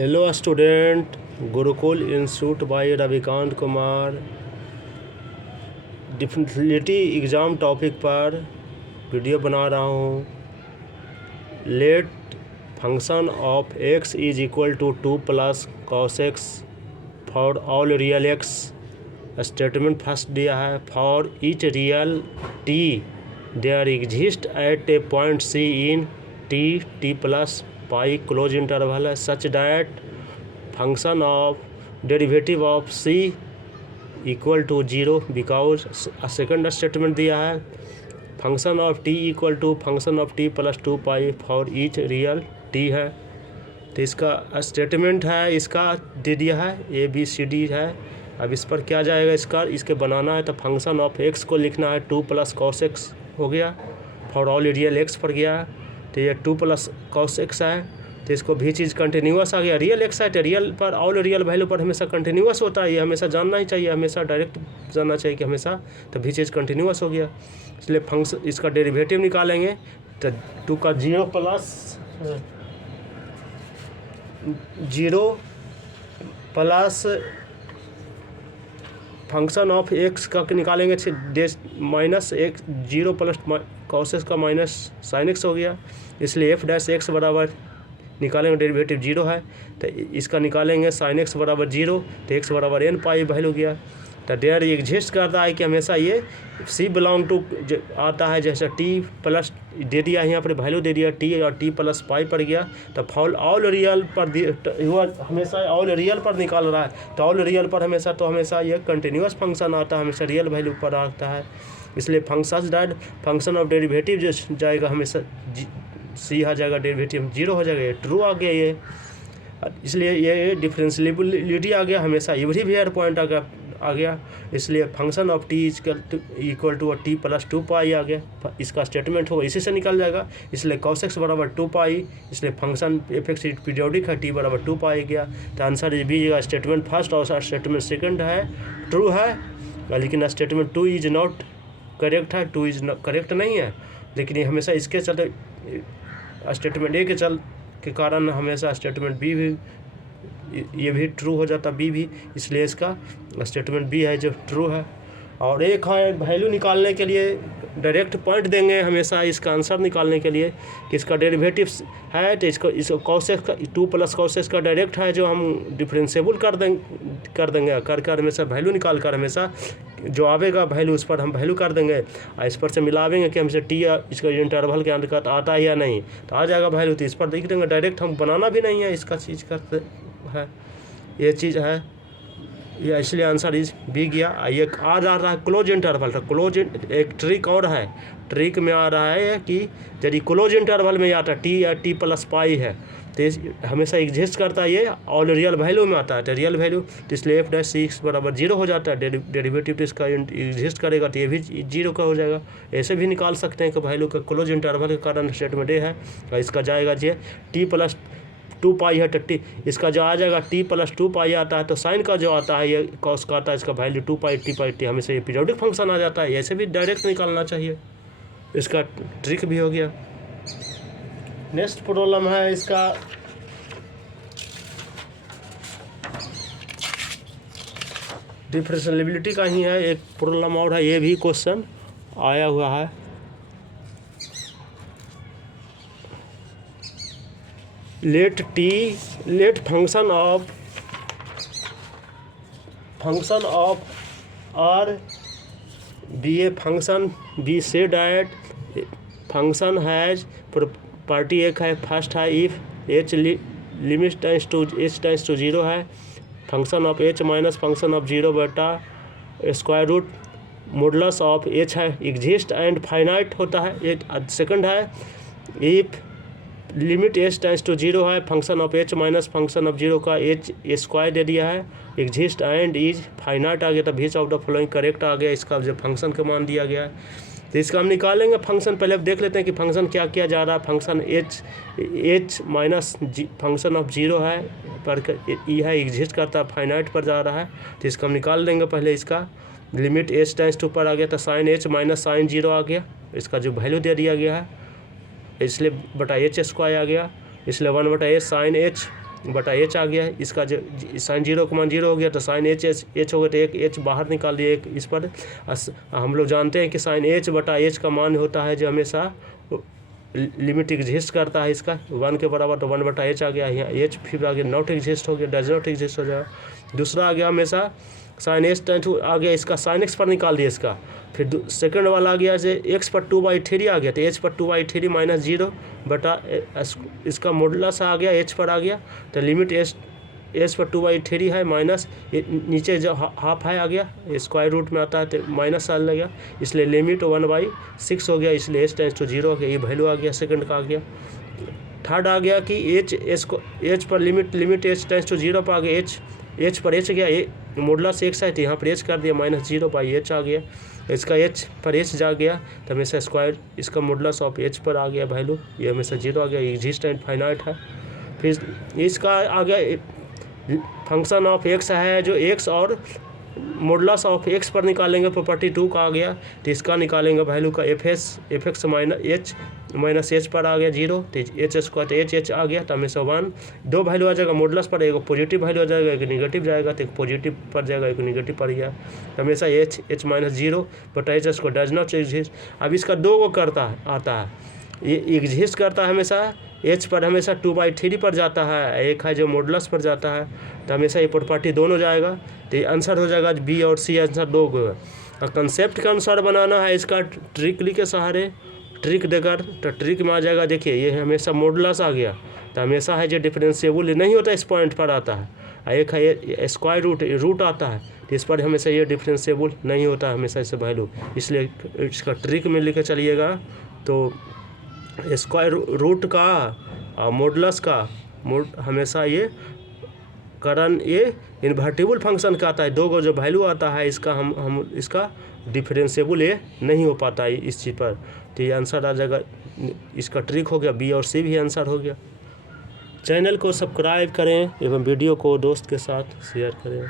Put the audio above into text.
Hello student, Gurukul institute by Ravikant Kumar डिफिनिटी exam topic पर video बना रहा हूँ। Let function of x is equal to 2 plus cos x for all real x। Statement first दिया है, for each real t there exist at a point c in t plus pi close interval है such that function of derivative of c equal to 0 because. Second statement दिया है, function of t equal to function of t plus 2 pi for each real t है। तो इसका statement है, इसका दे दिया है ABCD है। अब इस पर क्या जाएगा, इसके बनाना है तो फंक्शन ऑफ x को लिखना है 2 प्लस cos x हो गया, फॉर ऑल रियल x पर गया तो ये 2 प्लस cos x है। तो इसको भी चीज़ कंटिन्यूस आ गया, रियल x है तो रियल पर ऑल रियल वैल्यू पर हमेशा कंटिन्यूस होता है, ये हमेशा जानना ही चाहिए, हमेशा डायरेक्ट जानना चाहिए कि हमेशा, तो भी चीज़ कंटिन्यूस हो गया। इसलिए फंक्शन इसका डेरिवेटिव निकालेंगे तो 2 का 0 plus 0 plus function of x का निकालेंगे minus x 0 plus cos x का माइनस sin x हो गया। इसलिए f डैश x बराबर निकालेंगे, डेरिवेटिव 0 है तो इसका निकालेंगे sin x बराबर 0 तो x बराबर n पाई वैल्यू गया। तो डेयर एग्जिस्ट करता है कि हमेशा ये c बिलोंग टू आता है, जैसे t प्लस दे दिया यहाँ पर वैल्यू दे दिया t और t प्लस पाई पर गया तो फॉल ऑल रियल पर हमेशा ऑल रियल पर निकाल रहा है तो ऑल रियल पर हमेशा ये कंटिन्यूस फंक्शन आता है, हमेशा रियल वैल्यू पर आता है। इसलिए फंक्शन ऑफ डेरिवेटिव जो जाएगा हमेशा c आ जाएगा, डेरिवेटिव 0 हो जाएगा, ये ट्रू आ गया ये। इसलिए ये डिफरेंशिएबिलिटी आ गया, हमेशा एवरीवेयर पॉइंट आ गया। इसलिए function of t equal to t plus 2 pi आ गया, इसका स्टेटमेंट होगा, इसी से निकल जाएगा। इसलिए cos x बराबर 2 पाई, इसलिए फंक्शन f(x) पीरियोडिक है, t बराबर 2 पाई गया। तो answer is B, statement first और स्टेटमेंट सेकंड है ट्रू है, लेकिन स्टेटमेंट 2 इज नॉट करेक्ट है, 2 इज करेक्ट नहीं है। लेकिन ये हमेशा इसके चलते स्टेटमेंट ए के कारण हमेशा स्टेटमेंट बी भी ये भी ट्रू हो जाता, बी भी, इसलिए इसका स्टेटमेंट बी है जो ट्रू है। और एक है वैल्यू निकालने के लिए डायरेक्ट पॉइंट देंगे हमेशा इसका आंसर निकालने के लिए कि इसका डेरिवेटिव है तो इसको cos x का 2 प्लस cos x का डायरेक्ट है जो हम डिफरेंशिएबल कर देंगे कर हमेशा वैल्यू निकाल कर हमेशा जो आवेगा वैल्यू उस पर हम वैल्यू कर देंगे और इस पर से मिलावेंगे कि हमसे टी इसका इंटरवल के अंतर्गत आता है या नहीं, तो आ जाएगा वैल्यू, तो इस पर देख देंगे, डायरेक्ट हम बनाना भी नहीं है इसका चीज़ करते है, ये चीज़ है ये, इसलिए आंसर इज बी गया। ये आ रहा है क्लोज इंटरवल, क्लोज एक ट्रिक और है, ट्रिक में आ रहा है कि यदि क्लोज इंटरवल में आता है टी या टी प्लस पाई है तो हमेशा एग्जिस्ट करता है, ये ऑल रियल वैल्यू में आता है तो रियल वैल्यू, तो इसलिए एफ डैश सी बराबर 0 हो जाता है, डेरिवेटिव तो इसका एग्जिस्ट करेगा तो ये भी 0 का हो जाएगा। ऐसे भी निकाल सकते हैं कि वैल्यू का क्लोज इंटरवल के कारण स्टेटमेंट ए है, और इसका जाएगा जे टी प्लस 2 पाई है तो टी इसका जो आ जाएगा t प्लस 2 पाई आता है तो साइन का जो आता है ये कॉस का आता है, इसका वैल्यू 2 पाई टी हमेशा ये पीरियोडिक फंक्शन आ जाता है, ऐसे भी डायरेक्ट निकालना चाहिए, इसका ट्रिक भी हो गया। नेक्स्ट प्रॉब्लम है इसका डिफरेंशिएबिलिटी का ही है, एक प्रॉब्लम और है, ये भी क्वेश्चन आया हुआ है। Let function of R be a function be से डैट फंक्शन हैज प्रॉपर्टी एक है, फर्स्ट है if H limit tends to 0 है, function of H minus function of 0 बेटा square root modulus of H है, एग्जिस्ट एंड फाइनाइट होता है। एक सेकंड है if limit H tends to 0 है, function of H minus function of 0 का H square दे दिया है, एग्जिस्ट एंड इज फाइनाइट आ गया, तो बीच ऑफ द फॉलोइंग करेक्ट आ गया, इसका जो फंक्शन का मान दिया गया है। तो इसका हम निकालेंगे फंक्शन, पहले अब देख लेते हैं कि फंक्शन क्या किया जा रहा है। Function H minus function of 0 है पर यह एग्जिस्ट करता है, फाइनाइट पर जा रहा है, तो इसका हम निकाल देंगे। पहले इसका लिमिट एच टेंस टू पर आ गया तो साइन एच माइनस साइन 0 आ गया, इसका जो वैल्यू दे दिया गया है, इसलिए बटा एच स्क्वायर आ गया, इसलिए 1/a साइन एच बटा एच आ गया है। इसका जो साइन 0 का मान 0 हो गया तो साइन एच हो गया, तो एक एच बाहर निकाल दिया एक इस पर। हम लोग जानते हैं कि साइन एच बटा एच का मान होता है जो हमेशा लिमिट एग्जिस्ट करता है इसका 1 के बराबर, तो 1 बटा एच आ गया। यहाँ एच फिर आ गया नॉट एग्जिस्ट हो गया, डज नॉट एग्जिस्ट हो जाएगा। दूसरा आ गया हमेशा साइन एच टेन टू आ गया, इसका साइन एक्स पर निकाल दिया इसका। फिर सेकंड वाला आ गया जे एक्स पर 2/3 आ गया, तो एच पर 2/3 माइनस 0 बटा इसका मॉडुलस आ गया एच पर आ गया, तो लिमिट एच पर 2/3 है माइनस नीचे जो हाफ है आ गया, स्क्वायर रूट में आता है तो माइनस आ गया, इसलिए लिमिट 1/6 हो गया, इसलिए एच टेंस टू 0 हो गया। ये वैल्यू आ गया सेकंड का आ गया। थर्ड आ गया कि एच पर लिमिट एच टेंस टू 0 पर आ गया, एच पर एच गया, मॉडुलस एक्स है तो यहाँ पर एच कर दिया -0/h आ गया। इसका एच पर एच जा गया तो हमेशा स्क्वायर इसका मॉडुलस ऑफ एच पर आ गया वैल्यू, ये हमेशा 0 आ गया, एग्जिस्ट एंड फाइनाइट है। फिर इसका आ गया फंक्शन ऑफ एक्स है जो एक्स और मॉडुलस ऑफ एक्स पर निकालेंगे, प्रॉपर्टी 2 का आ गया, तो इसका निकालेंगे वैल्यू का एफ एक्स माइनस एच पर आ गया 0, तो एच स्क्वायर तो एच आ गया, तो हमेशा 1 2 वैल्यू आ जाएगा मॉडुलस पर, एक पॉजिटिव वैल्यू आ जाएगा एक निगेटिव जाएगा, तो एक पॉजिटिव पर जाएगा एक निगेटिव पर गया, तो हमेशा एच माइनस 0 बटा H square does not exist. अब इसका 2 को आता है, ये एग्जिस्ट करता है हमेशा एच पर, हमेशा 2/3 पर जाता है, एक है जो मॉडुलस पर जाता है, तो हमेशा ये प्रॉपर्टी दोनों जाएगा, तो ये आंसर हो जाएगा बी और सी आंसर 2 को। और कंसेप्ट के अनुसार बनाना है इसका ट्रिकली के सहारे, ट्रिक देकर, तो ट्रिक में आ जाएगा। देखिए ये हमेशा मॉडुलस आ गया, तो हमेशा है जो डिफरेंशिएबल नहीं होता इस पॉइंट पर आता है, एक है ये स्क्वायर रूट आता है, तो इस पर हमेशा ये डिफरेंशिएबल नहीं होता है हमेशा इसे वैल्यू, इसलिए इसका ट्रिक में लेकर चलिएगा। तो स्क्वायर रूट का मॉडुलस का हमेशा ये कारण ये इन्वर्टिबल फंक्शन का आता है, 2 को जो वैल्यू आता है इसका हम इसका डिफरेंशिएबल ये नहीं हो पाता है इस चीज़ पर, तो ये आंसर आ जाएगा, इसका ट्रिक हो गया, बी और सी भी आंसर हो गया। चैनल को सब्सक्राइब करें एवं वीडियो को दोस्त के साथ शेयर करें।